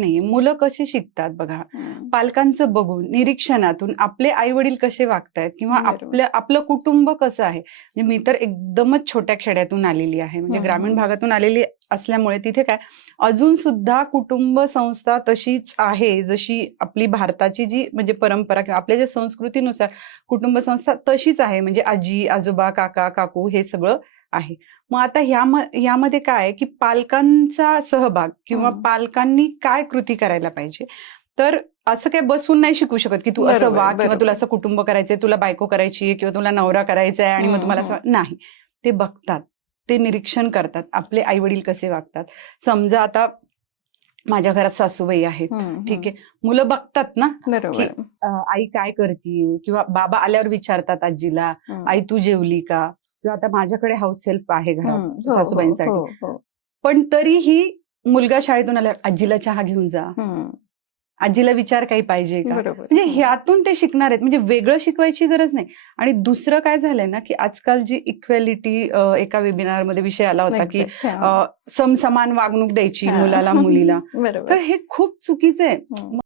नाहीये. मुलं कशी शिकतात बघा, हं. पालकांचं बघून, निरीक्षणातून आपले आई वडील कसे वागतायत किंवा बरोबर. आपलं कुटुंब कसं आहे. म्हणजे मी तर एकदमच छोट्या खेड्यातून आलेली आहे, म्हणजे हं, ग्रामीण हं. भागातून आलेली असल्यामुळे तिथे काय अजून सुद्धा कुटुंब संस्था तशीच आहे, जशी आपली भारताची जी म्हणजे परंपरा किंवा आपल्या ज्या संस्कृतीनुसार कुटुंब संस्था तशीच आहे. म्हणजे आजी, आजोबा, काका, काकू हे सगळं आहे. मग आता यामध्ये काय आहे, की पालकांचा सहभाग किंवा हं. पालकांनी काय कृती करायला पाहिजे. तर असं काय बसून नाही शिकू शकत, की तू असं बरोबर, वाग किंवा तुला बरोबर. असं कुटुंब करायचंय, तुला बायको करायची आहे किंवा तुला नवरा करायचा आहे आणि मग हं, तुम्हाला हं. असं नाही. ते बघतात, ते निरीक्षण करतात. आपले आई-वडील कसे वागतात. समजा आता माझ्या घरात सासूबाई आहेत. हं, ठीक हं. आहे. मुलं बघतात ना, की बरोबर. आई काय करतीये किंवा बाबा आल्यावर विचारतात आजीला, हं. "आई तू जेवली का?" किंवा आता माझ्याकडे हाऊस हेल्प आहे हं. घरात हो, हो, हो, सासूबाईंसाठी. हो. पण तरीही मुलगा शाळेतून आल्यावर आजीला चहा घेऊन जा. हं. आजीला विचार काही पाहिजे का? बरोबर. म्हणजे हं. ह्यातून ते शिकणार आहेत. म्हणजे वेगळं शिकवायची गरज नाही. आणि दुसरं काय झालंय ना, की आजकाल जी इक्वॅलिटी एका वेबिनारमध्ये विषय आला होता, की एक्झॅक्ट. हां. समसमान वागणूक द्यायची हां. मुलाला, मुलीला. तर बरोबर. हे खूप चुकीचं आहे. हं.